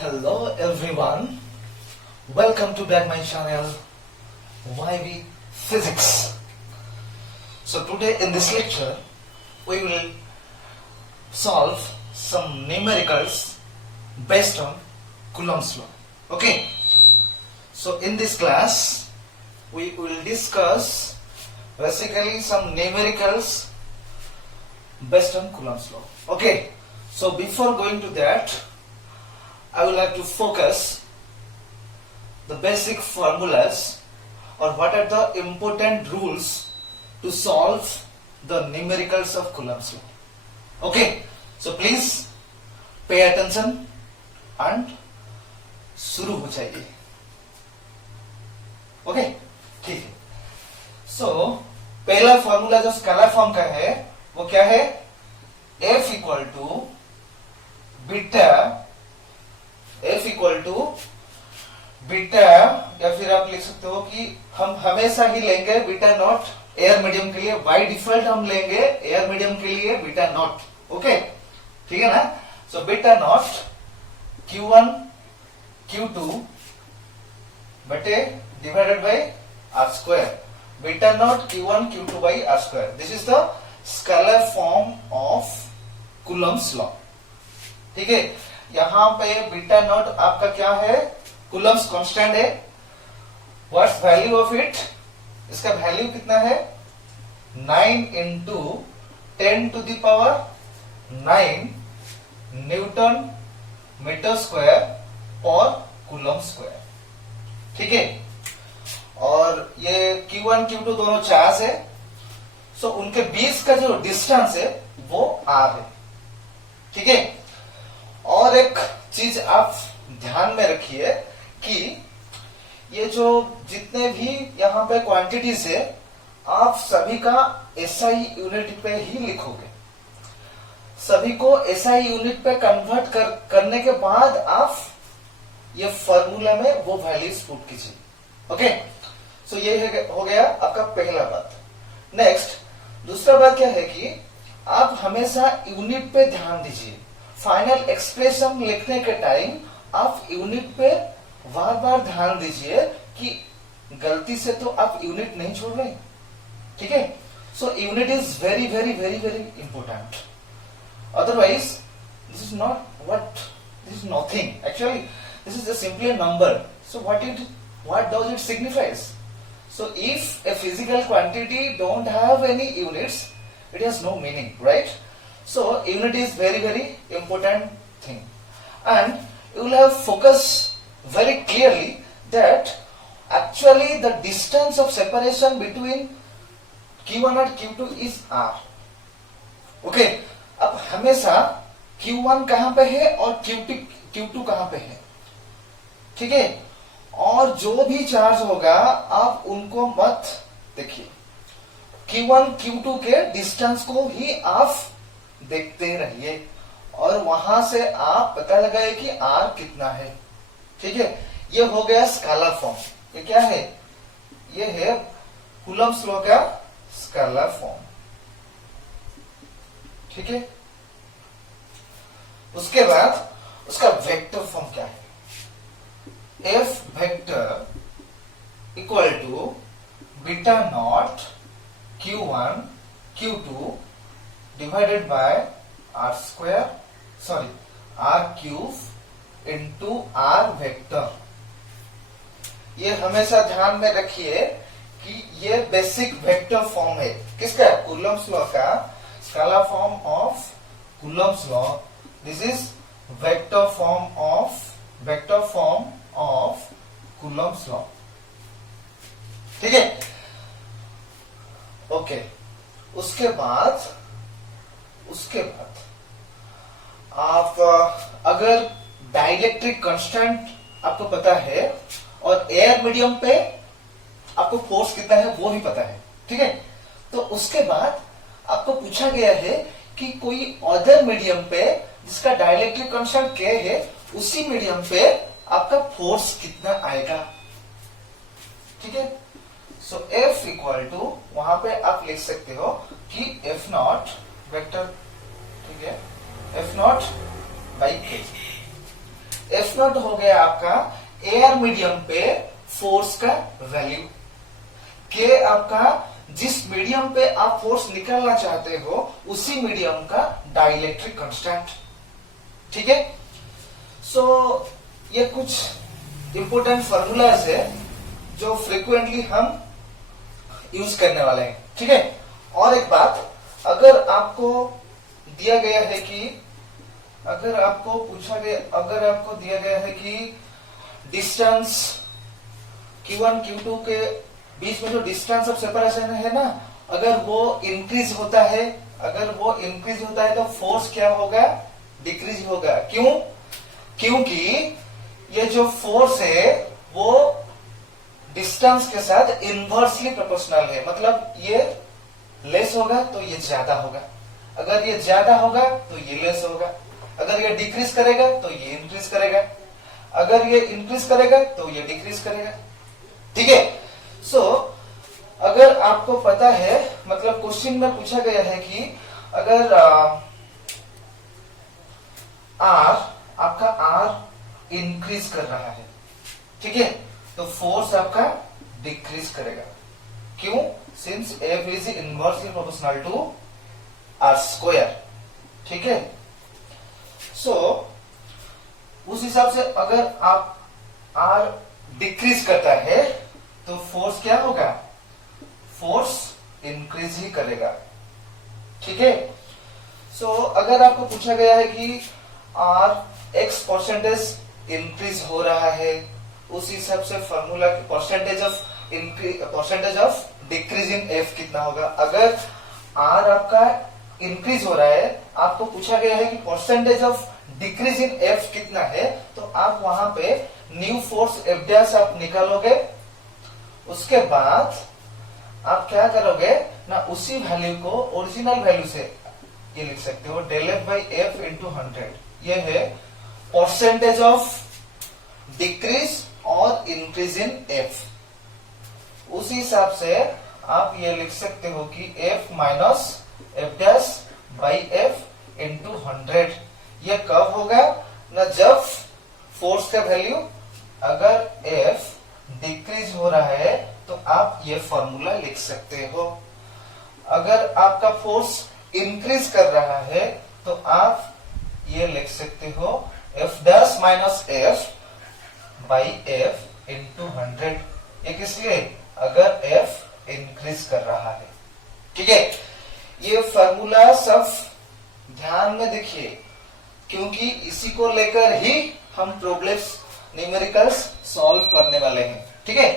Hello everyone, welcome to back my channel YV Physics. So today in this lecture we will solve some numericals based on Coulomb's law. Okay, so in this class we will discuss basically some numericals based on Coulomb's law. Okay, so before going to that, I would like to focus the basic formulas or what are the important rules to solve the numericals of Coulomb's law. Okay, so please pay attention and शुरू हो जाइए. Okay, ठीक है. सो पहला formula जो scalar form का है वो क्या है? F इक्वल टू बीटा या फिर आप लिख सकते हो कि हम हमेशा ही लेंगे बीटा नॉट एयर मीडियम के लिए. बाय डिफॉल्ट हम लेंगे एयर मीडियम के लिए बीटा नॉट. ओके, ठीक है ना. सो बीटा नॉट Q1 Q2 बटे divided by R square. Beta naught Q1 Q2 by R square. This is the scalar form of Coulomb's law. ठीक है, यहां पे बीटा नॉट आपका क्या है? Coulomb's कांस्टेंट है. What's value of it? इसका वैल्यू कितना है? 9 into 10 to the power 9 newton metre square per Coulomb square. ठीक है, और ये Q1 Q2 दोनों चार्ज है. सो उनके बीच का जो डिस्टेंस है वो R है. ठीक है, और एक चीज आप ध्यान में रखिए कि ये जो जितने भी यहाँ पे क्वांटिटीज है आप सभी का SI यूनिट पे ही लिखोगे. सभी को SI यूनिट पे कन्वर्ट करने के बाद आप ये फॉर्मूला में वो वैल्यूज पुट कीजिए. ओके, सो ये हो गया आपका पहला बात. नेक्स्ट दूसरा बात क्या है कि आप हमेशा यूनिट पे ध्यान दीजिए. फाइनल एक्सप्रेशन लिखने के टाइम आप यूनिट पे बार बार ध्यान दीजिए कि गलती से तो आप यूनिट नहीं छोड़ रहे. ठीक है, so unit is very very very very important. Otherwise this is not this is nothing. Actually this is simply a number. So what does it signifies? So if a physical quantity don't have any units, it has no meaning, right? So unit is very very important thing, and you will have focus very clearly that actually the distance of separation between Q1 and Q2 is R. Okay, अब हमेशा Q1 कहां पे है और Q2 कहां पे है. ठीक है, और जो भी चार्ज होगा आप उनको मत देखिए. Q1 Q2 के डिस्टेंस को ही आप देखते रहिए और वहां से आप पता लगाए कि R कितना है. ठीक है, ये हो गया स्केलर फॉर्म. ये क्या है? ये है Coulomb's लॉ का स्केलर फॉर्म. ठीक है, उसके बाद उसका वेक्टर फॉर्म क्या है? F vector equal to beta naught Q1 Q2 divided by R square, sorry R cube into R vector. ये हमेशा ध्यान में रखिए कि ये बेसिक वेक्टर फॉर्म है. किसका? Coulomb's लॉ का scalar form of Coulomb's law. This is vector form of Coulomb's law. ठीक है, ओके. उसके बाद आप अगर डाइलेक्ट्रिक कांस्टेंट आपको पता है और एयर मीडियम पे आपको फोर्स कितना है वो भी पता है. ठीक है, तो उसके बाद आपको पूछा गया है कि कोई अदर मीडियम पे जिसका डाइलेक्ट्रिक कांस्टेंट K है उसी मीडियम पे आपका फोर्स कितना आएगा. ठीक है, सो F इक्वल टू वहां पे आप लिख सकते हो कि F नॉट वेक्टर. ठीक है, F not by K. F not हो गया आपका एयर मीडियम पे फोर्स का वैल्यू, के आपका जिस मीडियम पे आप फोर्स निकालना चाहते हो उसी मीडियम का डाइलेक्ट्रिक कांस्टेंट। ठीक है, सो ये कुछ इंपोर्टेंट फॉर्मूलाज है जो फ्रीक्वेंटली हम यूज करने वाले हैं। ठीक है, और एक बात, अगर आपको दिया गया है कि अगर आपको दिया गया है कि डिस्टेंस Q1 Q2 के बीच में जो डिस्टेंस ऑफ सेपरेशन है ना, अगर वो इंक्रीज होता है तो फोर्स क्या होगा, डिक्रीज होगा। क्यों? क्योंकि ये जो फोर्स है वो डिस्टेंस के साथ इनवर्सली प्रोपोर्शनल है, मतलब ये लेस होगा तो ये ज्यादा होगा, अगर ये ज्यादा होगा तो ये लेस होगा, अगर ये डिक्रीज करेगा तो ये इंक्रीज करेगा, अगर ये इंक्रीज करेगा तो ये डिक्रीज करेगा। ठीक है, सो अगर आपको पता है, मतलब क्वेश्चन में पूछा गया है कि अगर आर इंक्रीज कर रहा है, ठीक है, तो फोर्स आपका डिक्रीज करेगा। क्यों? Since F is inversely proportional to R square. ठीक है, सो उस हिसाब से अगर आप आर डिक्रीज करता है तो फोर्स क्या होगा, फोर्स इंक्रीज ही करेगा। ठीक है, सो अगर आपको पूछा गया है कि आर एक्स परसेंटेज इंक्रीज हो रहा है, उस हिसाब से formula percentage of decrease in F कितना होगा। अगर आर आपका इंक्रीज हो रहा है, आपको पूछा गया है कि percentage of decrease in F कितना है, तो आप वहां पे न्यू फोर्स एफ डैश आप निकालोगे, उसके बाद आप क्या करोगे ना, उसी वैल्यू को ओरिजिनल वैल्यू से ये लिख सकते हो, del F by F into 100। ये है परसेंटेज ऑफ डिक्रीज और इंक्रीज इन एफ। उसी हिसाब से आप ये लिख सकते हो कि F minus F dash by F into 100। ये कब होगा ना, जब फोर्स का वैल्यू अगर एफ डिक्रीज हो रहा है तो आप ये फॉर्मूला लिख सकते हो। अगर आपका फोर्स इंक्रीज कर रहा है तो आप ये लिख सकते हो F dash minus F by F into 100। ये किस लिए? अगर एफ इंक्रीज कर रहा है। ठीक है, ये फॉर्मूला सब ध्यान में देखिए, क्योंकि इसी को लेकर ही हम प्रॉब्लम्स न्यूमेरिकल्स सॉल्व करने वाले हैं। ठीक है,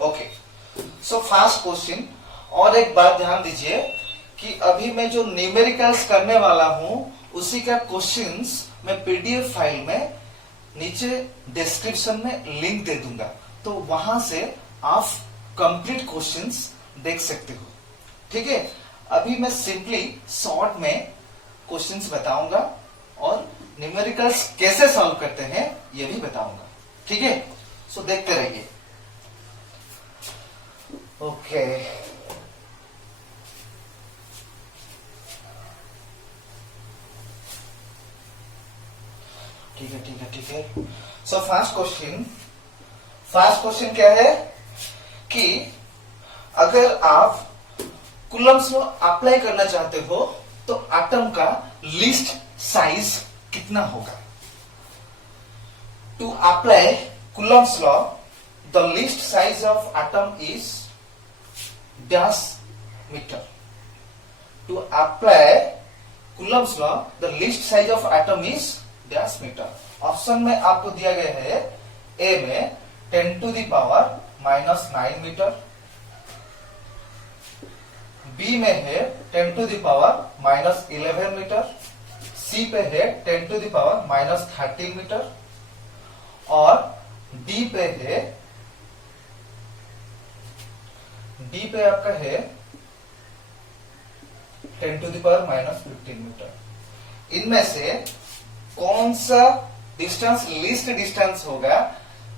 ओके, सो फर्स्ट क्वेश्चन। और एक बात ध्यान दीजिए कि अभी मैं जो न्यूमेरिकल्स करने वाला हूं उसी का क्वेश्चंस मैं पीडीएफ फाइल में नीचे डिस्क्रिप्शन में लिंक दे दूंगा, तो वहां से आप कंप्लीट क्वेश्चंस देख सकते हो। ठीक है, अभी मैं सिंपली शॉर्ट में क्वेश्चंस बताऊंगा और न्यूमेरिकल्स कैसे सॉल्व करते हैं ये भी बताऊंगा। ठीक है, सो देखते रहिए। ओके, ठीक है ठीक है ठीक है। सो फर्स्ट क्वेश्चन क्या है कि अगर आप कूलम्ब्स लॉ अप्लाई करना चाहते हो तो एटम का लीस्ट साइज कितना होगा। To apply Coulomb's law the least size of atom is dash metre. To apply Coulomb's law the least size of atom is dash metre. Option में आपको दिया गया है ए में 10 to the power minus 9 metre, B में है 10 to the power minus 11 metre, C पे है 10 to the power minus 30 metre और डी पे आपका है 10 to the power minus 15 metre. इनमें से कौन सा डिस्टेंस लीस्ट डिस्टेंस होगा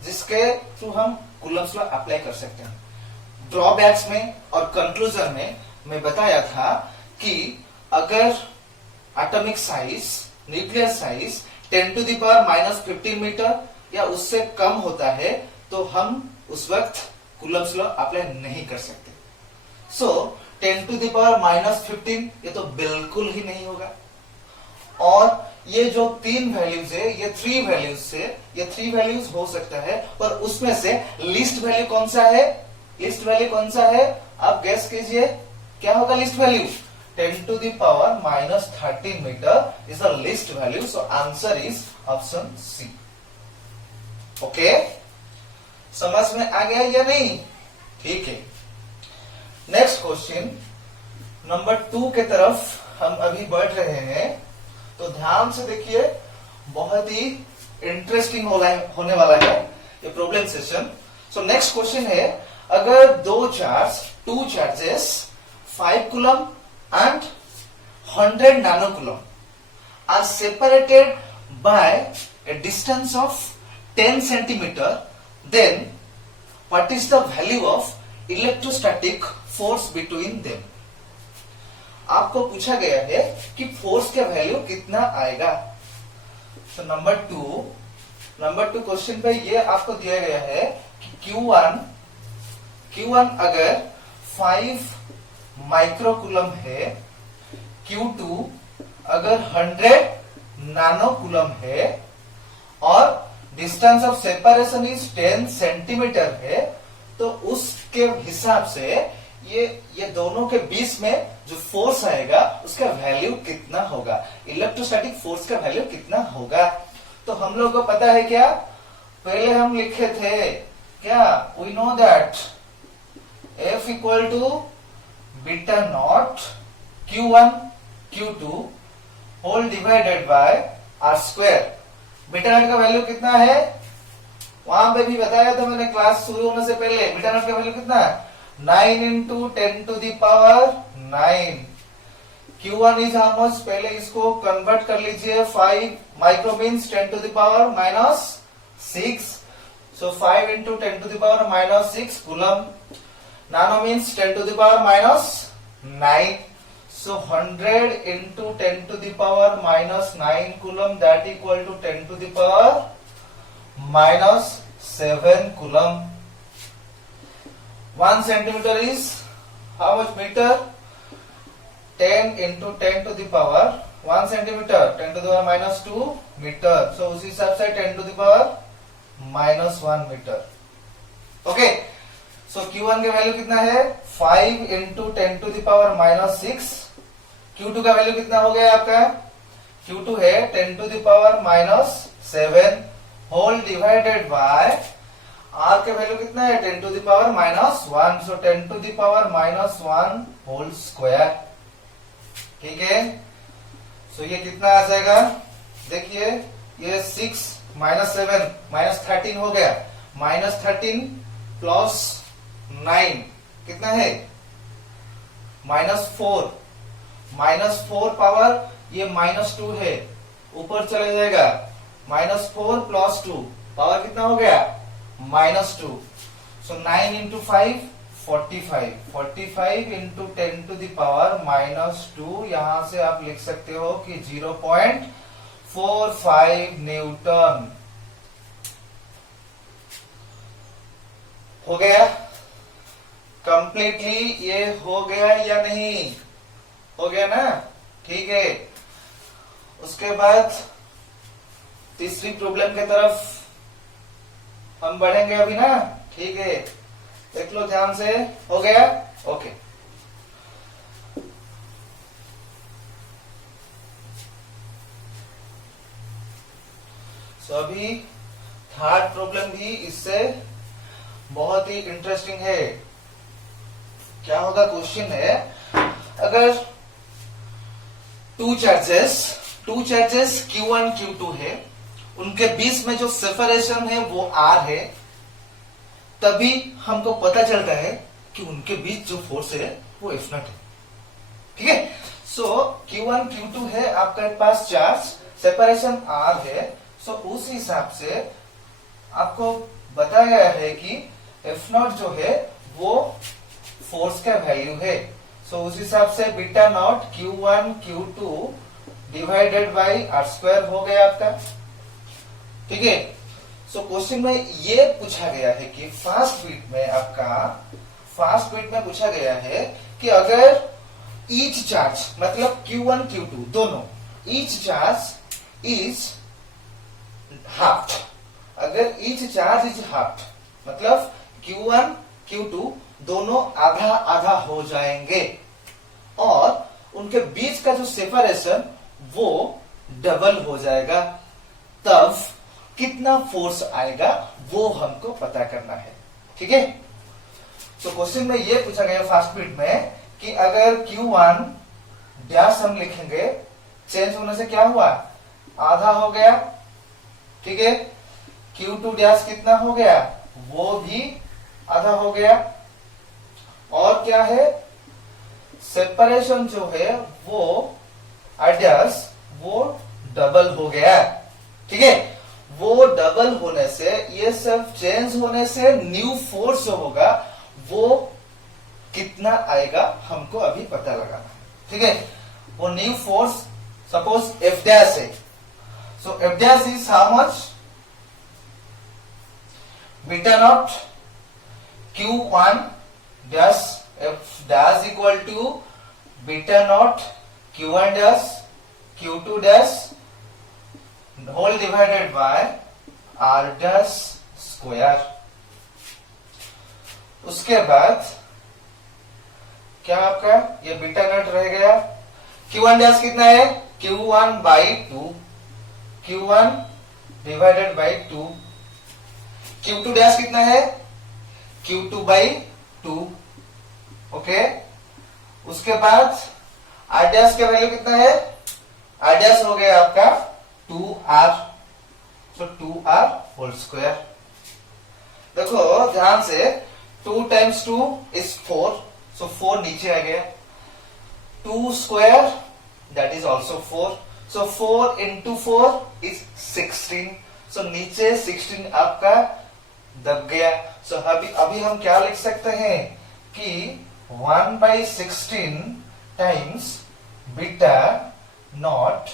जिसके थ्रू हम कूलम्ब्स लॉ अप्लाई कर सकते हैं। ड्रॉबैक्स में और कंक्लूजन में मैं बताया था कि अगर atomic size, nuclear size 10⁻⁻15 metre या उससे कम होता है तो हम उस वक्त कूलम्ब्स लॉ अप्लाई नहीं कर सकते। सो 10⁻⁻15 ये तो बिल्कुल ही नहीं होगा। और ये जो 3 वैल्यूज है, ये 3 वैल्यूज से ये 3 वैल्यूज हो सकता है, पर उसमें से लिस्ट वैल्यू कौन सा है? लिस्ट वैल्यू कौन सा है आप गेस कीजिए, क्या होगा least value? 10⁻⁻13 metre is the least value. So answer is option C. Okay, समझ में आ गया या नहीं? ठीक है, नेक्स्ट क्वेश्चन नंबर 2 के तरफ हम अभी बढ़ रहे हैं, तो ध्यान से देखिए, बहुत ही इंटरेस्टिंग होने वाला है ये problem session. So next question है, अगर two charges 5 coulomb and 100 nano coulomb are separated by a distance of 10 centimetre, then what is the value of electrostatic force between them? आपको पूछा गया है कि फोर्स का वैल्यू कितना आएगा। तो नंबर टू क्वेश्चन पे ये आपको दिया गया है कि Q1 अगर 5 माइक्रोकूलम है, Q2 अगर 100 नैनो कूलम है और distance of separation is 10 centimetre है, तो उसके हिसाब से ये दोनों के बीच में जो फोर्स आएगा उसका वैल्यू कितना होगा, इलेक्ट्रोस्टैटिक फोर्स का वैल्यू कितना होगा। तो हम लोग को पता है क्या, पहले हम लिखे थे क्या, we know that F equal to beta naught Q1 Q2 whole divided by R square. Beta naught का वैल्यू कितना है, वहां पे भी बताया था मैंने क्लास शुरू होने से पहले। बीटा नॉट का वैल्यू कितना है, 9 into 10 to the power 9। Q1 is how much, पहले इसको कन्वर्ट कर लीजिए, 5 micro means 10 to the power -6, so 5 into 10 to the power -6 coulomb. Nano means 10 to the power -9, so 100 into 10 to the power -9 coulomb, that equal to 10 to the power -7 coulomb. 1 centimeter is how much meter? 10 into 10 to the power 1 centimeter, 10 to the power -2 meter. So उसी हिसाब से 10 to the power -1 meter. Okay. So Q1 का value कितना है, 5 into 10 to the power -6। Q2 का value कितना हो गया आपका, Q2 है 10 to the power -7 whole divided by R का वैल्यू कितना है, 10 to the power -1, so 10 to the power -1 whole square. ठीक है, सो ये कितना आ जाएगा, देखिए ये 6 -7 -13 हो गया, -13 प्लस 9 कितना है, -4, -4 पावर ये -2 है, ऊपर चले जाएगा, -4 प्लस 2 पावर कितना हो गया, -2, so 9 into 5 45 into 10 to the power -2, यहां से आप लिख सकते हो कि 0.45 न्यूटन हो गया। कंप्लीटली ये हो गया या नहीं, हो गया ना, ठीक है। उसके बाद तीसरी प्रॉब्लम की तरफ हम बढ़ेंगे अभी ना, ठीक है, देख लो ध्यान से, हो गया, ओके। सो अभी थर्ड प्रॉब्लम भी इससे बहुत ही इंटरेस्टिंग है। क्या होगा, क्वेश्चन है, अगर टू चार्जेस Q1 Q2 है, उनके बीच में जो सेपरेशन है वो R है, तभी हमको पता चलता है कि उनके बीच जो फोर्स है वो F0 है। ठीक है, सो Q1 Q2 है, आपके पास चार्ज, सेपरेशन R है, सो उस हिसाब से आपको बताया गया है कि F0 जो है वो फोर्स का वैल्यू है। सो उस हिसाब से beta naught Q1 Q2 divided by R square हो गया आपका। ठीक है। सो क्वेश्चन में ये पूछा गया है कि फास्ट बीट में पूछा गया है कि अगर ईच चार्ज मतलब Q1 Q2 दोनों, ईच चार्ज इज हाफ, अगर ईच चार्ज इज हाफ मतलब Q1 Q2 दोनों आधा आधा हो जाएंगे और उनके बीच का जो सेपरेशन वो डबल हो जाएगा, तब कितना फोर्स आएगा वो हमको पता करना है। ठीक है। तो क्वेश्चन में ये पूछा गया फास्ट बीट में कि अगर Q1 डैश हम लिखेंगे, चेंज होने से क्या हुआ, आधा हो गया। ठीक है। Q2 डैश कितना हो गया, वो भी आधा हो गया। और क्या है, सेपरेशन जो है वो आइडियास वो डबल हो गया। ठीक है। वो डबल होने से, ये सब चेंज होने से न्यू फोर्स जो होगा वो कितना आएगा हमको अभी पता लगाना है। ठीक है। वो new force suppose F dash है, so F dash is how much, beta naught Q1 dash F dash equal to beta naught Q1 dash Q2 dash whole divided by R dash square. उसके बाद क्या आपका ये beta not रह गया, Q1 dash कितना है, Q1 by 2, Q1 divided by 2, Q2 dash कितना है, Q2 बाई 2। ओके। उसके बाद R डैश का वैल्यू कितना है, R डैश हो गया आपका 2R, सो 2R होल स्क्वायर। देखो ध्यान से, 2 टाइम्स 2 इज 4, सो 4 नीचे आ गया, 2 square that is also 4, so 4 into 4 is 16, सो नीचे 16 आपका दब गया। सो अभी हम क्या लिख सकते हैं कि 1/16 times beta naught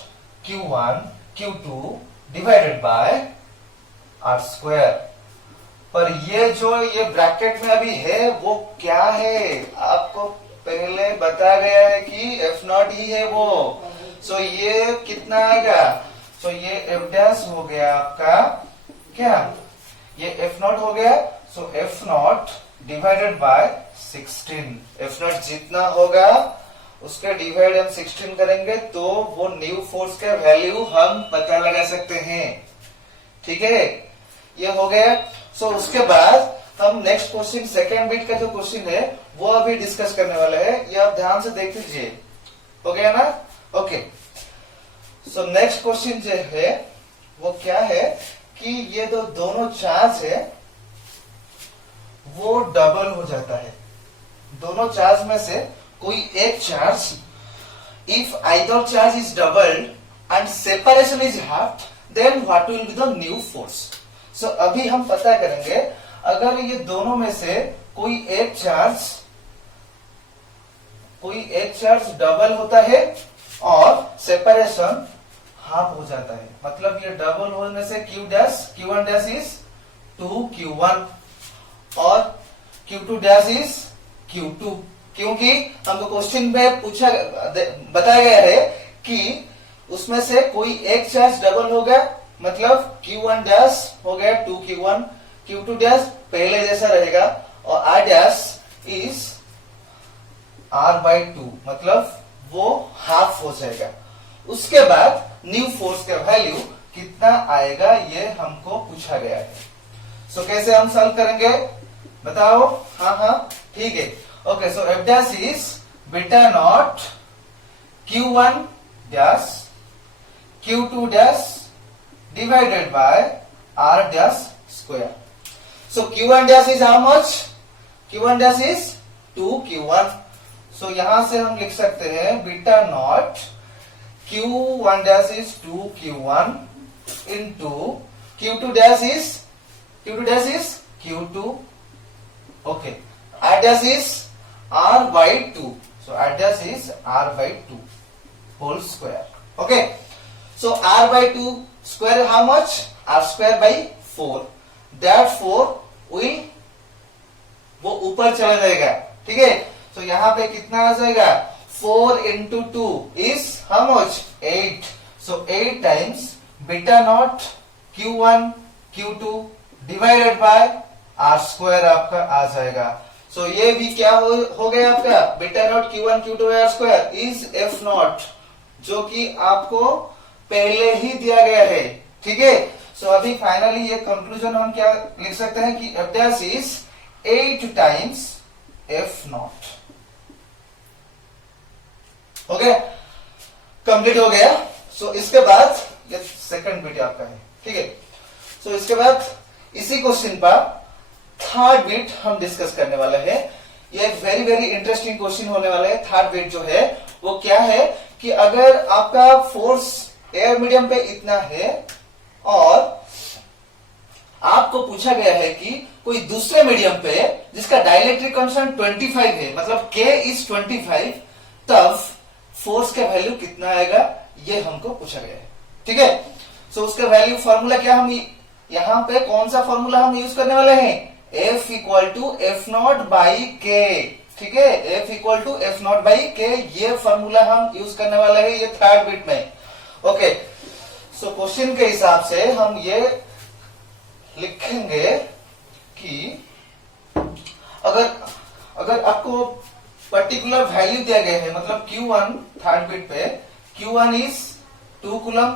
Q1 Q2 divided by R square. पर ये ब्रैकेट में अभी है वो क्या है, आपको पहले बताया गया है कि F नॉट ही है वो। सो ये कितना आएगा, सो ये F डैश हो गया आपका क्या, ये F नॉट हो गया, सो F not divided by 16। F not जितना होगा उसका डिवाइड हम 16 करेंगे तो वो न्यू फोर्स का वैल्यू हम पता लगा सकते हैं। ठीक है, ये हो गया। सो उसके बाद हम नेक्स्ट क्वेश्चन, सेकेंड बीट का जो क्वेश्चन है वो अभी डिस्कस करने वाले हैं, ये आप ध्यान से देख लीजिए। हो गया ना? ओके। सो नेक्स्ट क्वेश्चन जो है वो क्या है कि ये दोनों चार्ज है वो डबल हो जाता है। दोनों चार्ज में से कोई एक charge, if either charge is doubled and separation is half, then what will be the new force. So अभी हम पता करेंगे, अगर ये दोनों में से कोई एक चार्ज डबल होता है और सेपरेशन हाफ हो जाता है, मतलब ये डबल होने से Q1 डैश इज 2Q1 और Q2 डैश इज Q2, क्योंकि हमको क्वेश्चन में बताया गया है कि उसमें से कोई एक चार्ज डबल हो गया, मतलब Q1 डैश हो गया 2Q1, Q2 डैश पहले जैसा रहेगा और R डैश इज R/2, मतलब वो हाफ हो जाएगा। उसके बाद न्यू फोर्स का वैल्यू कितना आएगा ये हमको पूछा गया है। सो कैसे हम सॉल्व करेंगे बताओ? हाँ ठीक है। Okay, so F dash is beta naught Q1 dash Q2 dash divided by R dash square. So Q1 dash is how much? Q1 dash is 2Q1। सो यहां से हम लिख सकते हैं beta naught Q1 dash is 2Q1 into Q2 dash is Q2। Okay, R dash is R/2, so R dash is R/2 whole square. Okay, so R/2 square how much? R square by 4, therefore will वो ऊपर चला जाएगा, ठीक है। तो यहाँ पे कितना आ जाएगा, 4 into 2 is how much, 8. So 8 times beta naught Q1 Q2 divided by R square आपका आ जाएगा। सो ये भी क्या हो गया आपका, beta naught Q1 Q2 R square is F naught, जो कि आपको पहले ही दिया गया है, ठीक है। सो अभी फाइनली ये कंक्लूजन हम क्या लिख सकते हैं कि F dash is 8 times F not. हो गया, कंप्लीट हो गया। सो इसके बाद ये सेकंड बिट आपका है, ठीक है। सो इसके बाद इसी क्वेश्चन पर थर्ड बिट हम डिस्कस करने वाले हैं। ये एक वेरी वेरी इंटरेस्टिंग क्वेश्चन होने वाला है। थर्ड बिट जो है वो क्या है कि अगर आपका फोर्स एयर मीडियम पे इतना है और आपको पूछा गया है कि कोई दूसरे मीडियम पे जिसका डाइलेक्ट्रिक कांस्टेंट 25 है, मतलब K इज 25, तब फोर्स का वैल्यू कितना आएगा, ये हमको पूछा गया है, ठीक है। सो उसका वैल्यू फॉर्मूला क्या, हम यहां पे कौन सा फॉर्मूला हम यूज करने वाले हैं, F equal to F naught by K, ठीक है। F equal to F naught by K, ये फॉर्मूला हम यूज करने वाले हैं ये थर्ड बिट में, ओके। सो क्वेश्चन के हिसाब से हम ये लिखेंगे कि अगर आपको पर्टिकुलर वैल्यू दिया गया है, मतलब Q1 थर्ड बिट पे Q1 is 2 coulomb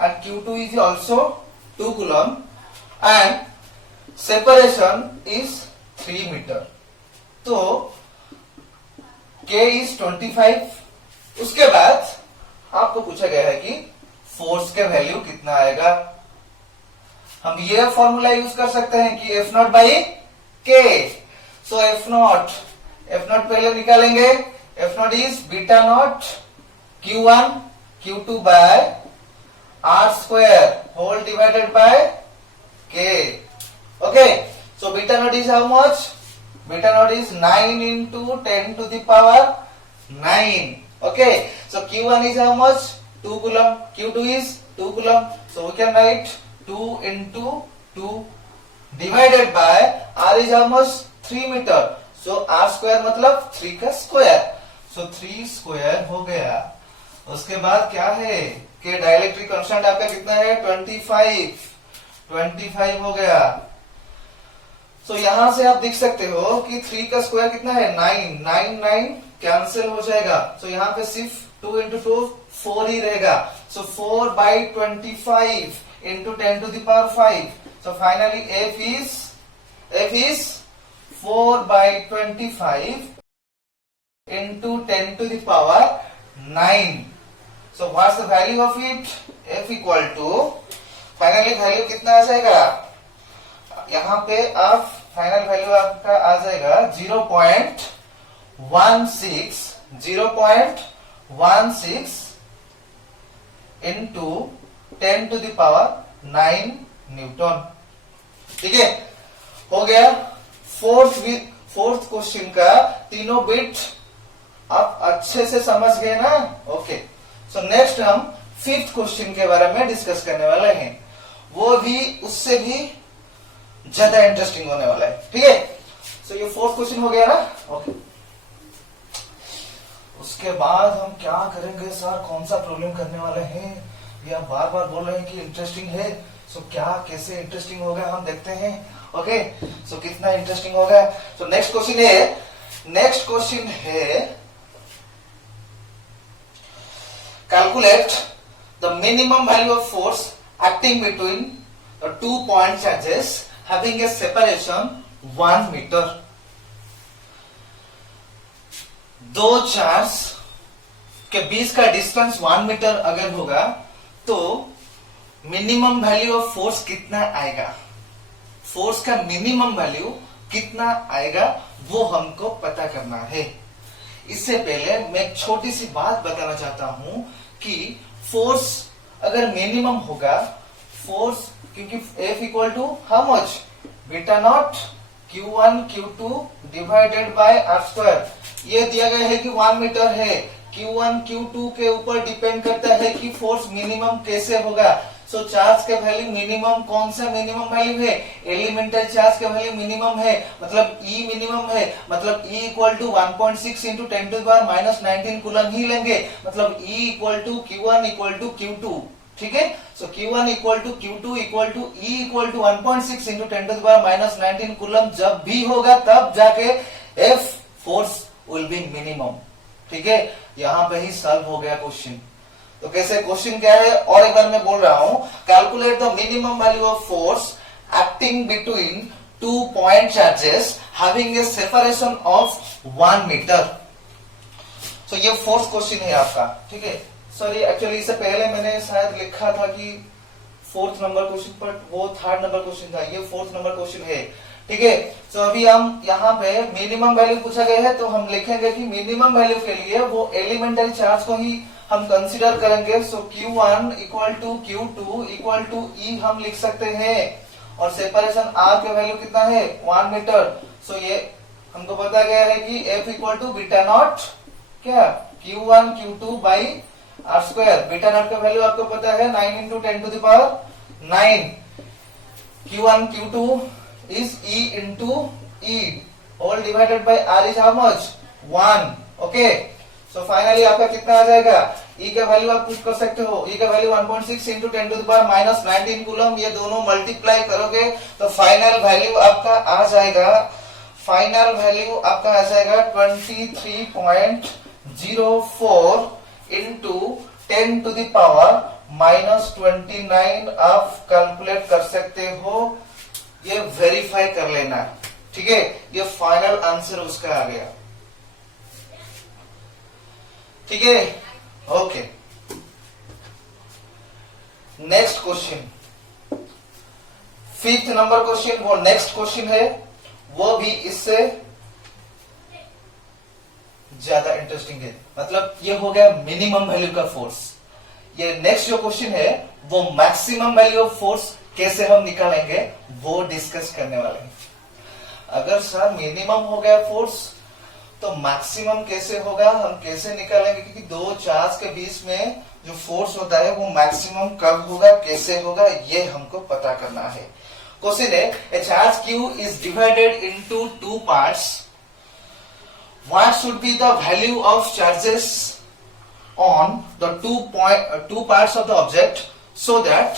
and Q2 is also 2 coulomb and separation is 3 meter. तो K is 25. उसके बाद आपको पूछा गया है कि फोर्स का वैल्यू कितना आएगा। हम ये फॉर्मूला यूज कर सकते हैं कि एफ नॉट बाई के। सो एफ नॉट पहले निकालेंगे। F naught is beta naught Q1 Q2 by R square whole divided by K, okay. So beta naught is how much, beta naught is 9 into 10 to the power 9, okay. So Q1 is how much, 2 coulomb, Q2 is 2 coulomb, so we can write 2 into 2 divided by R is how much, 3 meter, so R square मतलब 3 का square, so 3 square हो गया। उसके बाद क्या है कि dielectric constant आपका कितना है, 25 हो गया। सो यहां से आप देख सकते हो कि 3 का स्क्वायर कितना है, 9 कैंसिल हो जाएगा। सो यहाँ पे सिर्फ 2 into 2 4 ही रहेगा। सो 4 by 25 into 10 to the power 5. So finally F is 4 by 25 into 10 to the power 9. So what's the value of it? F equal to, finally value कितना आ जाएगा, यहाँ पे आप फाइनल वैल्यू आपका आ जाएगा 0.16 into 10 to the power 9 Newton, ठीक है। हो गया फोर्थ क्वेश्चन का तीनों बिट आप अच्छे से समझ गए ना, ओके। सो नेक्स्ट हम फिफ्थ क्वेश्चन के बारे में डिस्कस करने वाले हैं, वो भी उससे भी ज्यादा इंटरेस्टिंग होने वाला है, ठीक है। सो ये फोर्थ क्वेश्चन हो गया ना, ओके। उसके बाद हम क्या करेंगे सर, कौन सा प्रॉब्लम करने वाले हैं, या बार बार बोल रहे हैं कि इंटरेस्टिंग है। सो क्या कैसे इंटरेस्टिंग होगा हम देखते हैं, ओके। सो कितना इंटरेस्टिंग होगा। सो नेक्स्ट क्वेश्चन है calculate the minimum value of force acting between the 2 point charges having a separation 1 meter. दो चार्ज के बीच का डिस्टेंस 1 मीटर अगर होगा तो मिनिमम वैल्यू ऑफ फोर्स कितना आएगा, फोर्स का मिनिमम वैल्यू कितना आएगा वो हमको पता करना है। इससे पहले मैं एक छोटी सी बात बताना चाहता हूं कि फोर्स अगर मिनिमम होगा, फोर्स क्योंकि F equal to how much, beta naught Q1 Q2 divided by R square, ये दिया गया है कि 1 मीटर है। Q1 Q2 के ऊपर डिपेंड करता है कि फोर्स मिनिमम कैसे होगा। सो चार्ज के वैल्यू मिनिमम, कौन सा मिनिमम वैल्यू है? एलिमेंटल चार्ज के वैल्यू मिनिमम है, मतलब ई मिनिमम है, मतलब e equal to 1.6 into 10⁻⁻19 coulomb ही लेंगे, मतलब e equal to Q1 equal to Q2, ठीक है। So Q1 equal to Q2 equal to e equal to 1.6 into 10⁻⁻19 coulomb जब भी होगा तब जाके F force will be minimum, ठीक है। यहां पे ही सॉल्व हो गया क्वेश्चन। तो कैसे, क्वेश्चन क्या है और एक बार मैं बोल रहा हूं, calculate the minimum value of force acting between two point charges having a separation of 1 metre. तो ये फोर्थ क्वेश्चन है आपका, ठीक है। सॉरी, एक्चुअली इससे पहले मैंने शायद लिखा था कि फोर्थ नंबर क्वेश्चन, पर वो थर्ड नंबर क्वेश्चन था, ये फोर्थ नंबर क्वेश्चन है, ठीक है। तो अभी हम यहाँ पे मिनिमम वैल्यू पूछा गया है, तो हम लिखेंगे कि मिनिमम वैल्यू के लिए वो एलिमेंटरी चार्ज को ही हम कंसीडर करेंगे। So Q1 equal to Q2 equal to e हम लिख सकते हैं, और सेपरेशन R के वैल्यू कितना है? 1 मीटर। सो ये हमको पता गया है कि F equal to beta naught क्या Q1 Q2 by R square. Beta naught का वैल्यू आपको पता है 9 into 10⁻9। Q1 Q2 is E into E all divided by R is how much? 1. Okay. So finally आपका कितना आ जाएगा? E का वैल्यू आप पुट कर सकते हो, E का वैल्यू 1.6 इंटू 10⁻⁻19 कूलम, ये दोनों मल्टीप्लाई करोगे तो फाइनल वैल्यू आपका आ जाएगा, फाइनल वैल्यू आपका आ जाएगा 23.04 इंटू 10⁻⁻29। आप कैलकुलेट कर सकते हो, ये वेरीफाई कर लेना, ठीक है। ये फाइनल आंसर उसका आ गया, ठीक है। Okay, next question, fifth number question, वो नेक्स्ट क्वेश्चन है, वो भी इससे ज्यादा इंटरेस्टिंग है। मतलब ये हो गया मिनिमम वैल्यू का फोर्स। ये नेक्स्ट जो क्वेश्चन है वो मैक्सिमम वैल्यू ऑफ फोर्स कैसे हम निकालेंगे वो डिस्कस करने वाले हैं। अगर सर मिनिमम हो गया फोर्स तो मैक्सिमम कैसे होगा, हम कैसे निकालेंगे, क्योंकि दो चार्ज के बीच में जो फोर्स होता है वो मैक्सिमम कब होगा, कैसे होगा, ये हमको पता करना है। क्वेश्चन है, ए charge Q is divided into 2 parts, what should be the value of charges on the two parts of the object so that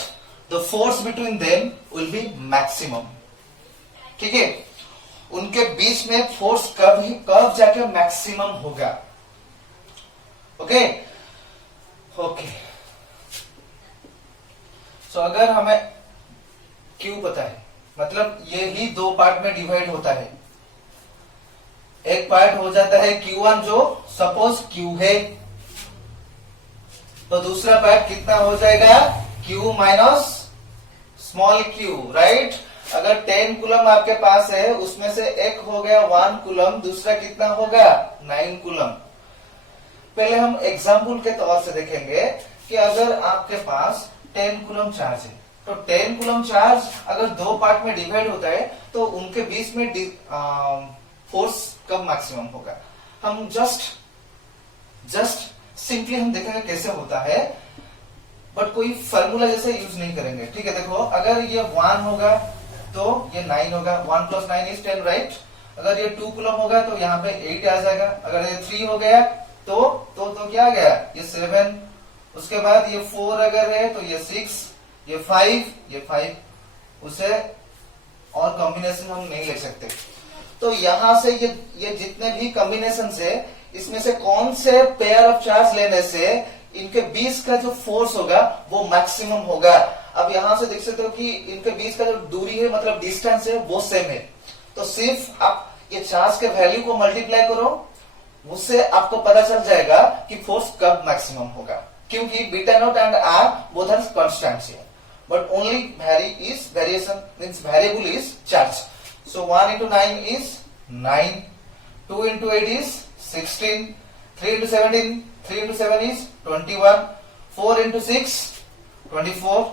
the force between them will be maximum, ठीक है। उनके बीच में फोर्स कब जाके maximum होगा, okay okay. सो अगर हमें Q पता है, मतलब ये ही 2 पार्ट में डिवाइड होता है। एक पार्ट हो जाता है Q1 जो सपोज Q है, तो दूसरा पार्ट कितना हो जाएगा? Q minus small q, right. अगर 10 कूलम आपके पास है, उसमें से एक हो गया 1 कूलम, दूसरा कितना होगा? 9 कूलम। पहले हम एग्जाम्पल के तौर से देखेंगे कि अगर आपके पास 10 कूलम चार्ज है, तो 10 कूलम चार्ज अगर 2 पार्ट में डिवाइड होता है तो उनके बीच में फोर्स कब मैक्सिमम होगा। हम जस्ट सिंपली हम देखेंगे कैसे होता है, बट कोई फॉर्मूला जैसे यूज नहीं करेंगे, ठीक है। देखो, अगर ये 1 होगा तो ये 9 होगा, 1 + 9 = 10, राइट। अगर ये 2 कूलम होगा तो यहाँ पे 8 आ जाएगा। अगर ये 3 हो गया तो क्या आ गया? ये 7। उसके बाद ये 4 अगर है तो ये 6, ये 5, उसे और कॉम्बिनेशन हम नहीं ले सकते। तो यहां से ये जितने भी कॉम्बिनेशन है, इसमें से कौन से पेयर ऑफ चार्ज लेने से इनके बीच का जो फोर्स होगा वो मैक्सिमम होगा। अब यहां से देख सकते हो कि इनके बीच का जो दूरी है, मतलब डिस्टेंस है, वो सेम है। तो सिर्फ आप ये चार्ज के वैल्यू को मल्टीप्लाई करो, उससे आपको पता चल जाएगा कि फोर्स कब मैक्सिमम होगा, क्योंकि beta naught and R both are constants here, but only variable is charge. So 1 × 9 is 9, 2 × 8 is 16, 3 × 17, 3 × 7 is 21, 4 × 6 24,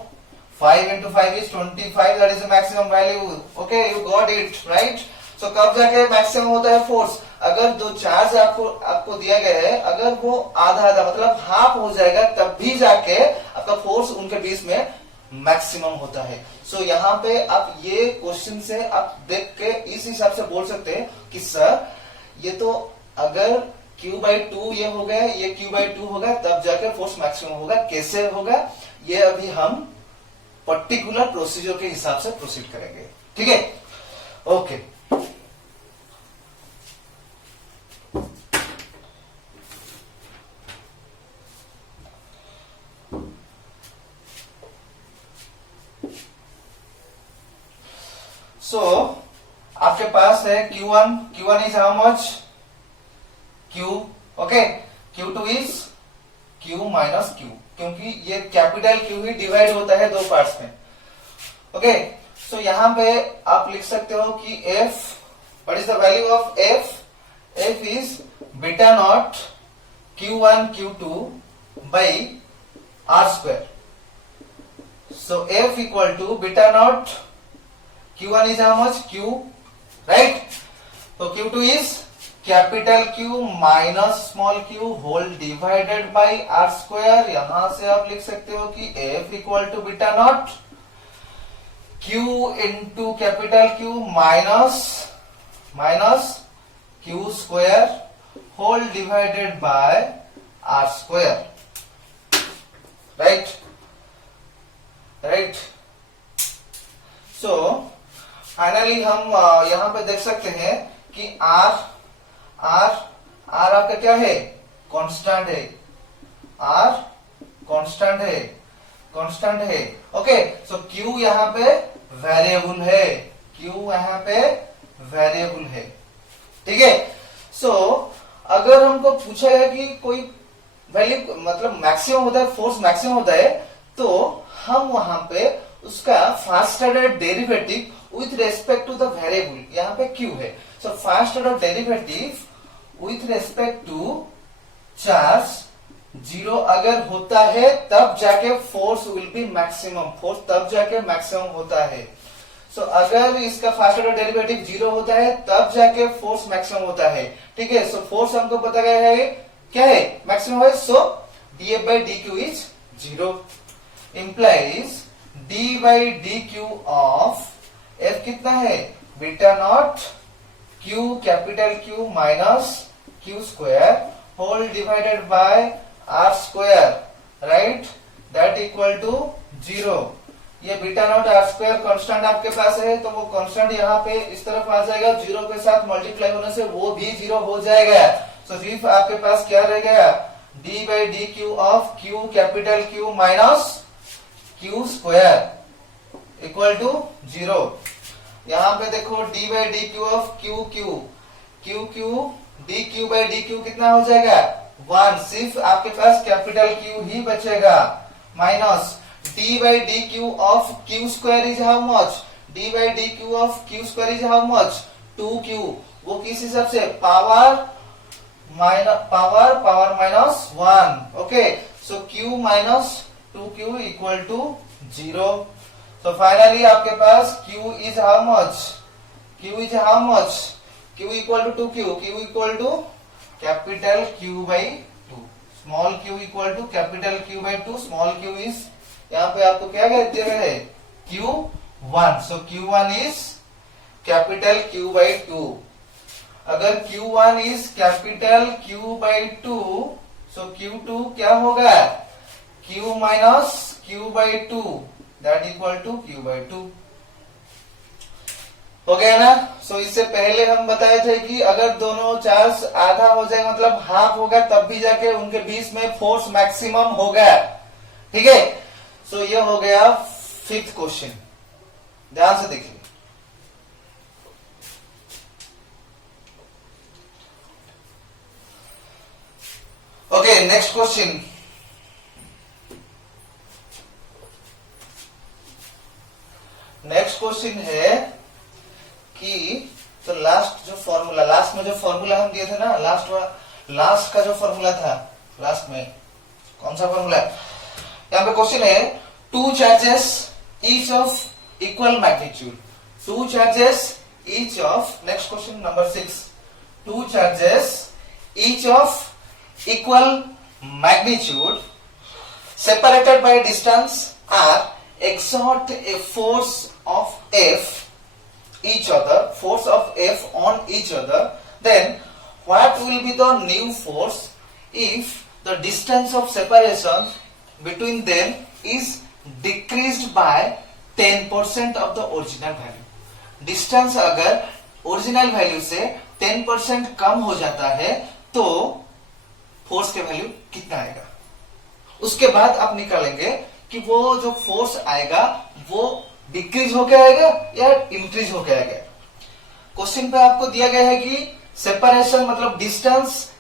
5 × 5 is 25, that is the maximum value. Okay, you got it, right? So कब जाके maximum होता है force? अगर दो charge आपको दिया गया है, अगर वो आधा मतलब हाफ हो जाएगा, तब भी जाके आपका फोर्स उनके बीच में मैक्सिमम होता है। सो यहाँ पे आप ये क्वेश्चन से आप देख के इस हिसाब से बोल सकते हैं कि सर ये तो अगर Q/2 ये हो गया, ये Q/2 होगा, तब जाके फोर्स मैक्सिमम होगा। कैसे होगा ये अभी हम पर्टिकुलर प्रोसीजर के हिसाब से प्रोसीड करेंगे। ठीक है, ओके। सो आपके पास है Q1, Q1 is how much? Q, okay. Q2 is Q minus Q, क्योंकि ये कैपिटल Q ही डिवाइड होता है दो पार्ट्स में। ओके, सो यहां पे आप लिख सकते हो कि F, what is the value of F? F is beta naught Q1 Q2 by R square. So F equal to beta naught Q1 is how much? Q, right? तो Q2 is capital Q minus small q whole divided by R square। यहां से आप लिख सकते हो कि F equal to beta naught Q into capital Q minus Q square whole divided by R square, right? Right? So finally हम यहां पे देख सकते हैं कि R आपका क्या है? कांस्टेंट है। R कांस्टेंट है। ओके, सो Q यहां पे वेरिएबल है। Q यहां पे वेरिएबल है। ठीक है, सो अगर हमको पूछा है कि कोई वैल्यू मतलब मैक्सिमम होता है, फोर्स मैक्सिमम होता है, तो हम वहां पे उसका first order derivative with respect to the variable, यहाँ पे Q है, so first order derivative with respect to charge 0 अगर होता है तब जाके force will be maximum, force तब जाके मैक्सिमम होता है। सो अगर इसका फर्स्ट ऑर्डर डेरिवेटिव 0 होता है तब जाके फोर्स मैक्सिमम होता है। ठीक है, सो फोर्स हमको पता गया है क्या है? मैक्सिमम है। So dF/dq is 0 implies d/dq of F कितना है? Beta naught Q capital Q minus Q square whole divided by R square, right? That equal to 0। ये beta naught R square constant आपके पास है, तो वो कांस्टेंट यहाँ पे इस तरफ आ जाएगा, 0 के साथ मल्टीप्लाई होने से वो भी 0 हो जाएगा। सो सिर्फ आपके पास क्या रह गया? d/dq of Q capital Q minus Q square equal to 0। यहां पे देखो d/dq ऑफ Q dq/dq कितना हो जाएगा? 1। सिर्फ आपके पास कैपिटल Q ही बचेगा, minus d/dq of Q square is how much? d/dq of Q square is how much? 2Q। वो किस हिसाब से? Power minus 1। Okay, so Q minus 2Q equal to 0। So finally आपके पास Q is how much? Q is how much? Q equal to 2Q. Q equal to capital Q/2. Small q equal to capital Q/2. Small q is यहाँ पे आपको क्या दिया गया है? Q1. So Q1 is capital Q/2. अगर Q1 is capital Q/2, so Q2 क्या होगा? Q minus Q/2, that equal to Q/2। हो गया ना? सो इससे पहले हम बताए थे कि अगर दोनों चार्ज आधा हो जाए मतलब हाफ होगा, तब भी जाके उनके बीच में फोर्स मैक्सिमम होगा। ठीक है, सो ये हो गया 5th क्वेश्चन। ध्यान से देखिए। Okay, next question. Next question है कि तो लास्ट में जो फॉर्मूला हम दिए थे ना, लास्ट का जो फॉर्मूला था, लास्ट में कौन सा फॉर्मूला? यहाँ पे क्वेश्चन है 2 charges each of equal magnitude. 2 charges each of, next question number 6, 2 charges each of equal magnitude separated by distance r exert a force of F force of F on each other, then what will be the new force if the distance of separation between them is decreased by 10% of the original value. Distance अगर original value से 10% कम हो जाता है तो force के value कितना आएगा। उसके बाद आप निकालेंगे कि वो जो फोर्स आएगा वो डिक्रीज होके आएगा या इंक्रीज होके आएगा। क्वेश्चन पे आपको दिया गया है कि सेपरेशन मतलब डिस्टेंस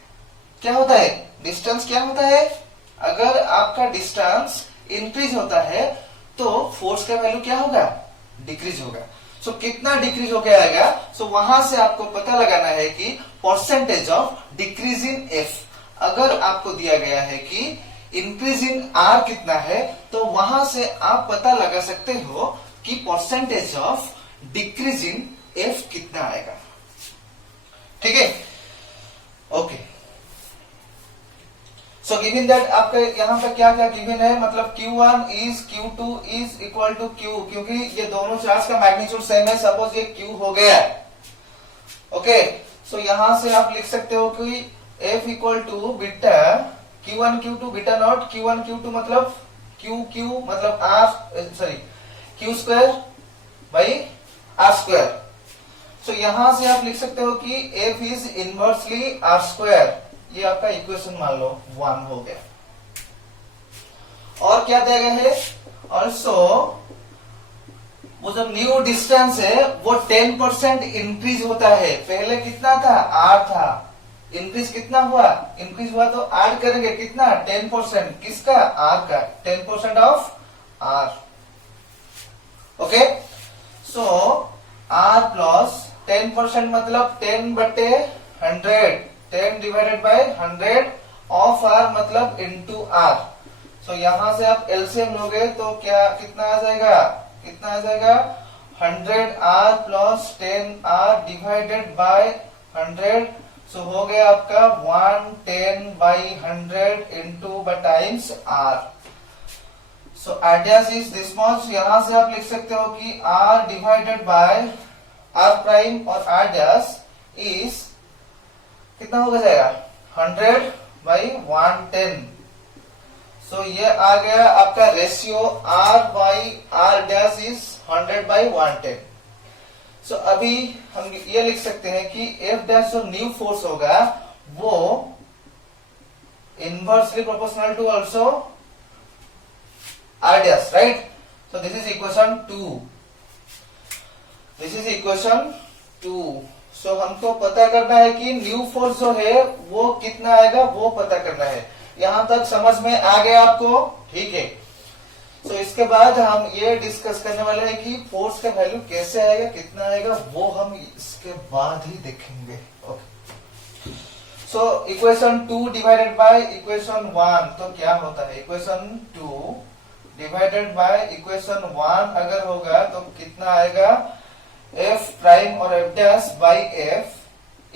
क्या होता है, डिस्टेंस क्या होता है, अगर आपका डिस्टेंस इंक्रीज होता है तो फोर्स का वैल्यू क्या होगा, डिक्रीज होगा। सो कितना डिक्रीज होके आएगा, सो वहां से आपको पता लगाना है कि percentage of decrease in F. अगर आपको दिया गया है कि इंक्रीज इन आर कितना है तो वहां से आप पता लगा सकते हो कि percentage of decrease in F कितना आएगा। ठीक है, ओके। सो गिवन दैट आपके यहाँ पे क्या क्या गिवन है, मतलब Q1 is Q2 is equal to Q, क्योंकि ये दोनों चार्ज का मैग्नीट्यूड सेम है। सपोज ये Q हो गया, ओके। सो यहां से आप लिख सकते हो कि F equal to beta Q1 Q2 beta naught Q1 Q2 मतलब Q मतलब Q square by R square. So यहां से आप लिख सकते हो कि F is inversely R square. ये आपका इक्वेशन मान लो 1 हो गया। और क्या दिया गया है, ऑल्सो वो जो न्यू डिस्टेंस है वो 10% इंक्रीज होता है। पहले कितना था, R था, इंक्रीज कितना हुआ, इंक्रीज हुआ तो ऐड करेंगे कितना, 10%, किसका, R का, 10% of R। Okay, so R plus 10% मतलब 10/100, 10 डिवाइडेड बाय 100 ऑफ R मतलब इनटू R। सो यहां से आप एलसीएम लोगे तो क्या कितना आ जाएगा, कितना आ जाएगा, 100R plus 10R divided by 100। सो हो गया आपका 110/100 into times R। So ideas is this much. यहां से आप लिख सकते हो कि R divided by R prime और आइडियाज इज कितना हो जाएगा, 100/110। सो ये आ गया आपका रेशियो R/R डैश इज 100/110। सो अभी हम ये लिख सकते हैं कि F डैश जो न्यू फोर्स होगा वो inversely proportional to also R dash, right. So this is equation 2, this is equation 2। सो हमको पता करना है कि न्यू फोर्स जो है वो कितना आएगा, वो पता करना है। यहां तक समझ में आ गया आपको, ठीक है। सो इसके बाद हम ये डिस्कस करने वाले हैं कि फोर्स का वैल्यू कैसे आएगा, कितना आएगा, वो हम इसके बाद ही देखेंगे। Okay, so equation 2 divided by equation 1 तो क्या होता है, इक्वेशन 2 डिवाइडेड बाय इक्वेशन 1 अगर होगा तो कितना आएगा, F प्राइम और F dash by F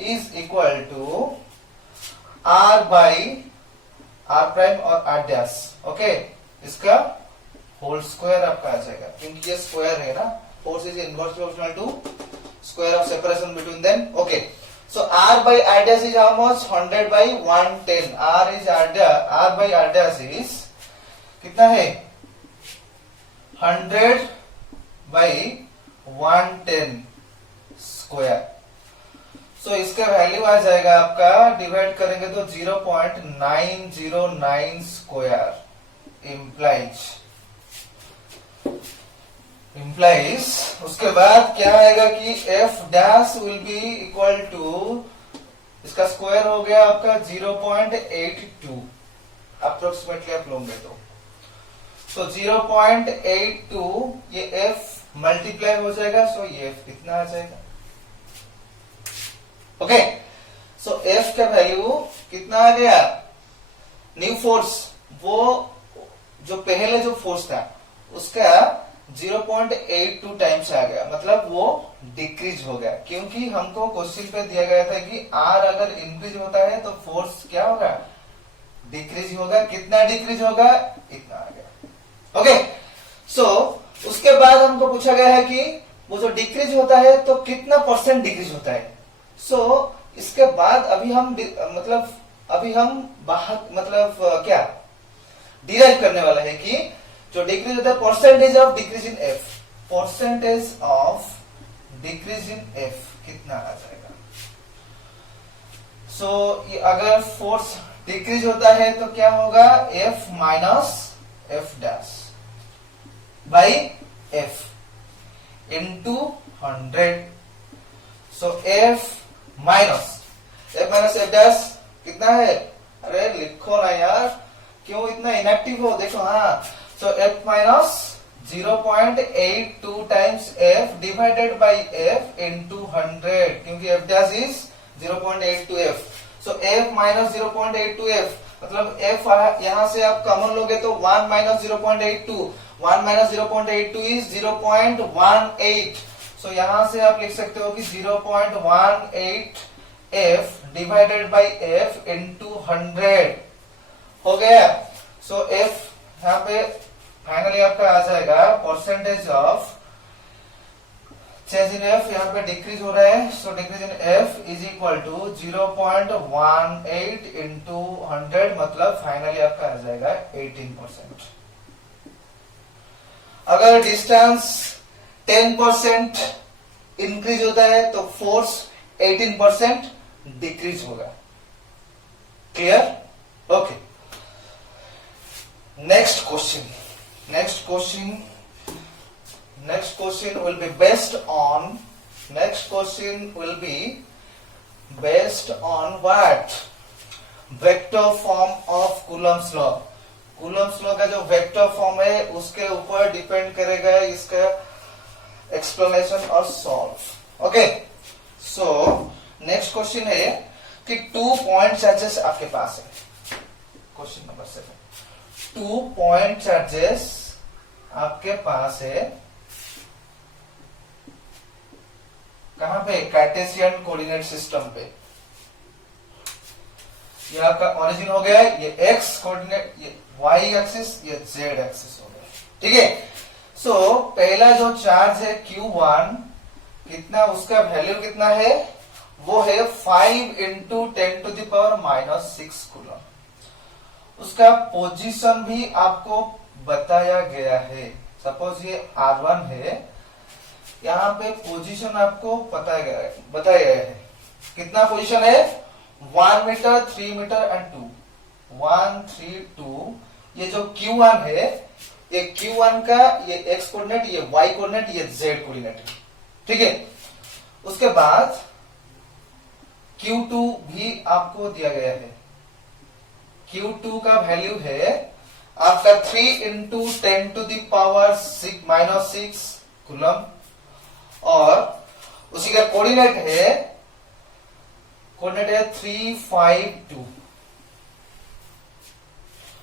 is equal to R by R prime और R डैश। ओके, इसका होल स्क्वायर आपका आ जाएगा, क्योंकि ये स्क्वायर है ना, force is inverse proportional to square of separation between them. Okay, so R by R dash is almost 100/110। R by R dash is कितना है, 100/110 स्क्वायर। सो इसका वैल्यू आ जाएगा आपका, डिवाइड करेंगे तो 0.909 स्क्वायर इम्प्लाइज। उसके बाद क्या आएगा कि F dash will be equal to, इसका स्क्वायर हो गया आपका 0.82 अप्रोक्सीमेटली आप लोगे तो। सो 0.82 ये F मल्टीप्लाई हो जाएगा, सो ये F कितना आ जाएगा। ओके, सो F का वैल्यू कितना आ गया, न्यू फोर्स वो जो पहले जो फोर्स था उसका 0.82 टाइम्स आ गया, मतलब वो डिक्रीज हो गया। क्योंकि हमको क्वेश्चन पे दिया गया था कि R अगर इंक्रीज होता है तो फोर्स क्या होगा, डिक्रीज होगा। कितना डिक्रीज होगा, इतना आ गया। ओके, सो उसके बाद हमको पूछा गया है कि वो जो डिक्रीज होता है तो कितना परसेंट डिक्रीज होता है। सो इसके बाद अभी हम बाहर क्या डिराइव करने वाला है कि जो डिक्रीज होता है percentage of decrease in F, percentage of decrease in F कितना आ जाएगा। सो अगर फोर्स डिक्रीज होता है तो क्या होगा, F minus F dash by F into 100। So F minus F dash कितना है, अरे लिखो ना यार, क्यों इतना इनएक्टिव हो, देखो। हाँ, so F minus 0.82 times F divided by F into 100, क्योंकि F dash is 0.82 F. So F minus 0.82 F मतलब एफ यहां से आप कॉमन लोगे तो 1 माइनस 0.82, 1 माइनस 0.82 इज 0.18। सो यहां से आप लिख सकते हो कि 0.18 F divided by F into 100 हो गया। सो एफ यहाँ पे फाइनली आपका आ जाएगा percentage of change in F, यहाँ पे डिक्रीज हो रहा है। So decrease in F is equal to 0.18 into 100 मतलब फाइनली आपका आ जाएगा 18%। अगर डिस्टेंस 10% इंक्रीज होता है तो फोर्स 18% डिक्रीज होगा। Clear? Okay, next question will be based on what? Vector form of Coulomb's law. Coulomb's law का जो वेक्टर फॉर्म है उसके ऊपर डिपेंड करेगा इसका एक्सप्लेनेशन और सॉल्व। ओके, सो नेक्स्ट क्वेश्चन है कि 2 पॉइंट चार्जेस आपके पास है। क्वेश्चन नंबर 7, 2 पॉइंट चार्जेस आपके पास है। कहां पे? कार्टेशियन कोऑर्डिनेट सिस्टम पे। ये आपका ओरिजिन हो गया, ये एक्स कोऑर्डिनेट, ये वाई एक्सिस, ये जेड एक्सिस हो गया। ठीक है। सो पहला जो चार्ज है Q1 कितना, उसका वैल्यू कितना है, वो है 5 इंटू 10⁻⁻6 कूलम। उसका पोजीशन भी आपको बताया गया है। सपोज ये R1 है, यहाँ पे पोजीशन आपको बताया गया है। कितना पोजीशन है? 1 मीटर, 3 मीटर एंड 2, 1 3 2। ये जो Q1 है, ये Q1 का ये एक्स कोऑर्डिनेट, ये वाई कोऑर्डिनेट, ये जेड कोऑर्डिनेट। ठीक है। उसके बाद Q2 भी आपको दिया गया है। Q2 का वैल्यू है आपका 3 इंटू 10⁻⁻6 कूलम, और उसी का कोऑर्डिनेट है 352।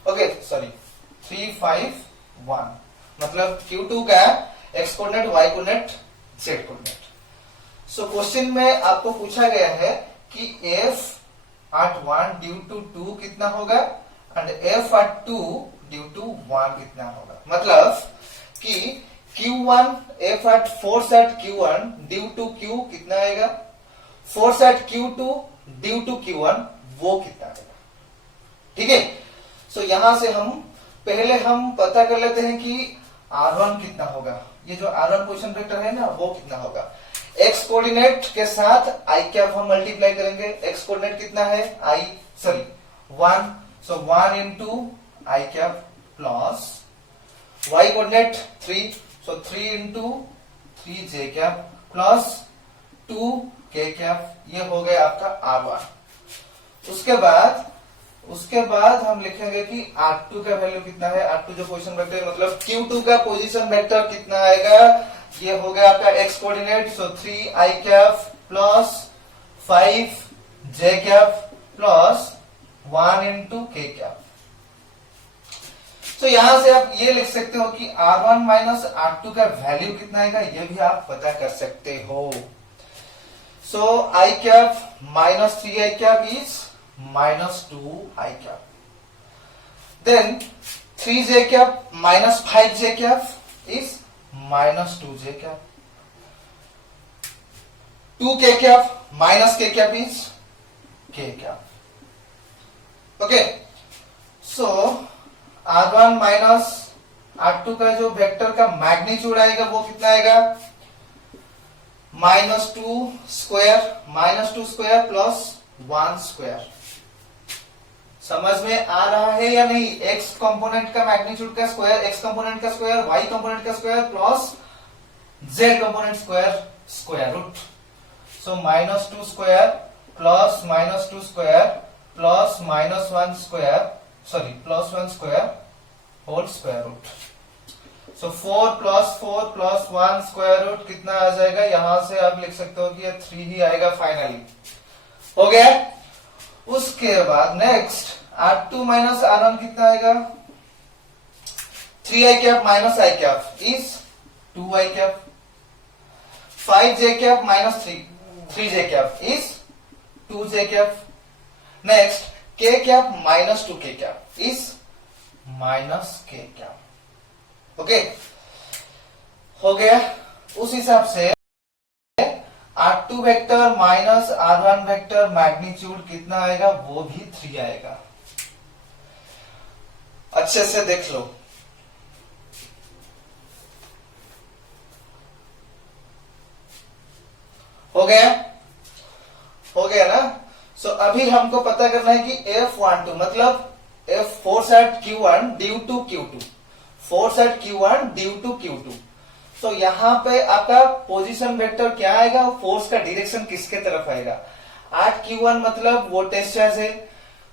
ओके, सॉरी 351, मतलब Q2 का X coordinate, Y coordinate, Z coordinate. So question में आपको पूछा गया है कि F at 1 ड्यू टू 2 कितना होगा and F at 2 due to 1 कितना होगा। मतलब कि Q1 F at force at Q1 due to Q कितना आएगा, force at Q2 due to Q1 वो कितना आएगा। ठीक है। सो यहां से पहले हम पता कर लेते हैं कि R1 कितना होगा। ये जो R1 पोजीशन वेक्टर है ना, वो कितना होगा। एक्स कोऑर्डिनेट के साथ आई कैप हम मल्टीप्लाई करेंगे। एक्स कोऑर्डिनेट कितना है, 1, सो 1 इंटू आई कैप प्लस वाई कोऑर्डिनेट 3, सो 3 इंटू 3 जे कैप प्लस 2 के कैप। ये हो गया आपका R1। उसके बाद हम लिखेंगे कि R2 का वैल्यू कितना है। R2 जो पोजीशन वेक्टर है, मतलब Q2 का पोजीशन वेक्टर कितना आएगा, ये हो गया आपका x coordinate, so 3 i cap plus 5 j cap plus 1 into के कैप। तो यहां से आप ये लिख सकते हो कि R1 माइनस R2 का वैल्यू कितना आएगा, ये भी आप पता कर सकते हो। So i cap minus 3 i cap is minus 2 i cap, then 3 j cap minus 5 j cap is minus 2j cap, 2k cap minus k cap is k cap. Okay, so R1 minus R2 का जो vector का magnitude आएगा वो कितना आएगा, -2 square plus 1 square. समझ में आ रहा है या नहीं? x कंपोनेंट का मैग्नीट्यूड का स्क्वायर, x कंपोनेंट का स्क्वायर, y कंपोनेंट का square plus z component square, square root. So -2 square plus -2 square plus -1 square, sorry plus 1 square whole square root. So 4 plus 4 plus 1 square root कितना आ जाएगा, यहां से आप लिख सकते हो कि ये 3 ही आएगा फाइनली। हो गया। उसके बाद नेक्स्ट R2 माइनस R1 कितना आएगा, 3i cap minus i cap is 2i cap, 5j cap minus 3j cap is 2j cap. Next k cap minus 2k cap is minus k cap. Okay, हो गया। उस हिसाब से R2 vector minus R1 vector magnitude कितना आएगा, वो भी 3 आएगा। अच्छे से देख लो। हो गया, हो गया ना। सो अभी हमको पता करना है कि F12 मतलब F force at Q1 due to Q2, force at Q1 due to Q2। तो यहां पे आपका पोजीशन वेक्टर क्या आएगा, फोर्स का डायरेक्शन किसके तरफ आएगा। एट Q1 मतलब वो टेस्ट चार्ज है,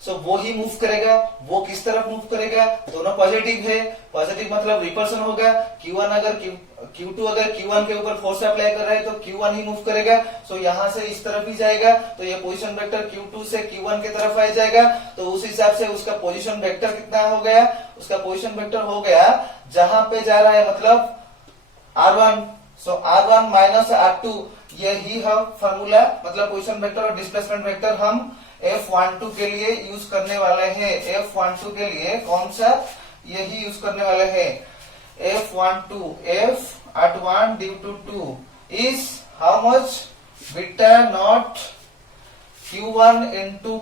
सो वो ही मूव करेगा। वो किस तरफ मूव करेगा, दोनों पॉजिटिव है, पॉजिटिव मतलब रिपल्सन होगा। Q1 अगर Q2 अगर Q1 के ऊपर फोर्स अप्लाई कर रहा है तो Q1 ही मूव करेगा। सो यहां से इस तरफ ही जाएगा, तो ये पोजीशन वेक्टर Q2 से Q1 के तरफ आ जाएगा। तो उस हिसाब से उसका पोजीशन वेक्टर कितना हो गया, उसका पोजीशन वेक्टर हो गया जहां पे जा रहा है मतलब R1। सो R1 माइनस R2 यही है फॉर्मूला, मतलब पोजीशन वेक्टर और डिस्प्लेसमेंट वेक्टर हम F12 के लिए यूज करने वाले हैं। F12 के लिए कौन सा, यही यूज करने वाले हैं। F12 F@1 due to 2 is how much, beta naught Q1 into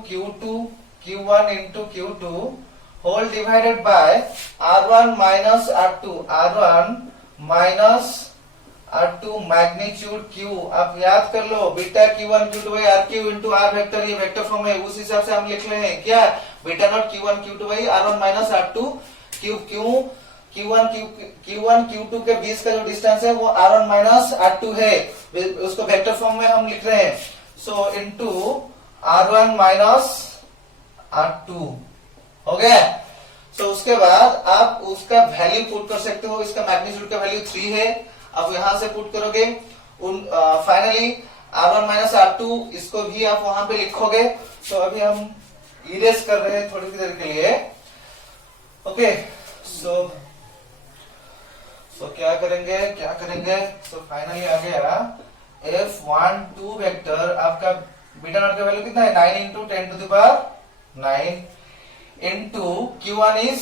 Q2 whole divided by R1 minus R2 magnitude Q। आप याद कर लो, beta Q1 Q2 by RQ into R vector, ये वेक्टर फॉर्म है। उस हिसाब से हम लिख रहे हैं क्या, beta naught Q1 Q2 by R1 minus R2। Q1 Q2 के बीच का जो डिस्टेंस है वो R1 माइनस R2 है, उसको वेक्टर फॉर्म में हम लिख रहे हैं। So into R1 minus R2 हो गया। सो उसके बाद आप उसका वैल्यू पुट कर सकते हो, इसका मैग्नीट्यूड का वैल्यू 3 है। अब यहां से पुट करोगे, फाइनली R1 माइनस R2 इसको भी आप वहां पे लिखोगे। तो अभी हम इरेज कर रहे हैं थोड़ी देर के लिए। ओके, सो क्या करेंगे, सो फाइनली आ गया F12 वेक्टर आपका बीटा नॉट का वैल्यू कितना है, 9 into 10 to the power 9 into Q1 is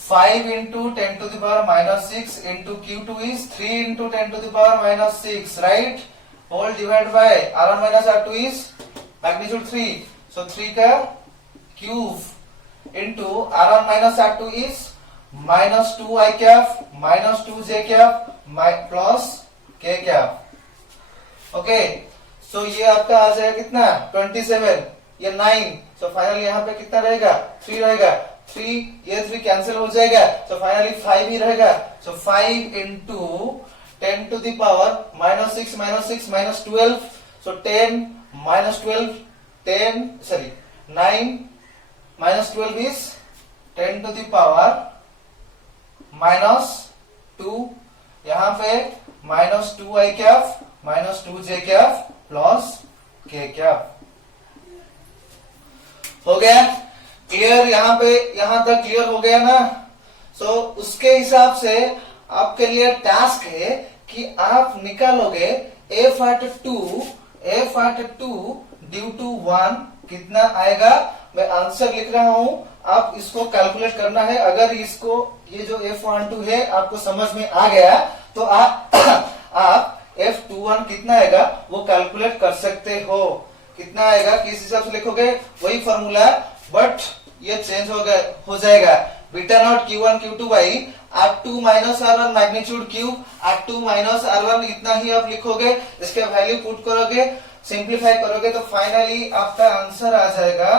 5 into 10 to the power minus 6 into Q2 is 3 into 10 to the power minus 6, right? Whole divided by R1 minus R2 is magnitude 3. So 3 का cube into R1 minus R2 is minus 2i cap minus 2j cap plus k cap. Okay, so ये आपका आ जाएगा कितना, 27 या 9। So finally यहाँ पे कितना रहेगा, 3 रहेगा। 3 ये 3 कैंसिल हो जाएगा, तो फाइनली 5 ही रहेगा। So 5 into 10 to the power minus 6 minus 12। So 10 minus 12 9 minus 12 is 10 to the power minus 2। यहां पे minus 2i cap minus 2j cap plus k cap. हो गया क्लियर, यहां तक क्लियर हो गया ना। सो उसके हिसाब से आपके लिए टास्क है कि आप निकालोगे F@2 ड्यू टू 1 कितना आएगा, मैं आंसर लिख रहा हूं, आप इसको कैलकुलेट करना है। अगर इसको ये जो F12 है आपको समझ में आ गया तो आप आप F21 कितना आएगा वो कैलकुलेट कर सकते हो। कितना आएगा किस हिसाब से लिखोगे वही फॉर्मूला, बट ये चेंज हो जाएगा। Beta naught Q1 Q2 by R2 minus R1 magnitude cube, R2 minus R1 इतना ही आप लिखोगे, इसके वैल्यू पुट करोगे, सिंप्लीफाई करोगे तो फाइनली आपका आंसर आ जाएगा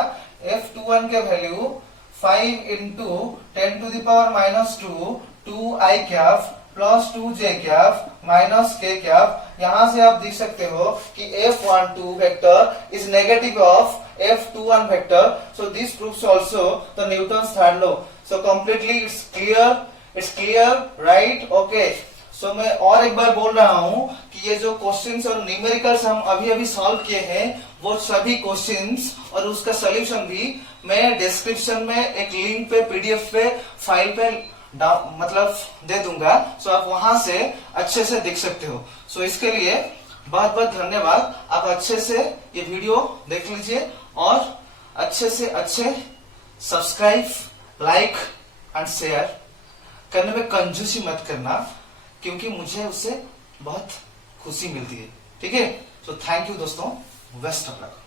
F21 के value 5 into 10 to the power minus 2 2i cap plus 2j cap minus k cap. यहां से आप देख सकते हो कि F12 vector is negative of F21 vector, so this proves also the Newton's third law. So completely it's clear right. Okay, so मैं और एक बार बोल रहा हूं कि ये जो क्वेश्चंस और न्यूमेरिकल्स हम अभी अभी सॉल्व किए हैं वो सभी क्वेश्चंस और उसका सॉल्यूशन भी मैं डिस्क्रिप्शन में एक लिंक पे पीडीएफ पे फाइल पे मतलब दे दूंगा, सो आप वहां से अच्छे से देख सकते हो। सो इसके लिए बहुत बहुत धन्यवाद। आप अच्छे से ये वीडियो देख लीजिए और अच्छे से अच्छे सब्सक्राइब, लाइक एंड शेयर करने में कंजूसी मत करना, क्योंकि मुझे उससे बहुत खुशी मिलती है। ठीक है, तो थैंक यू दोस्तों, बेस्ट ऑफ लक।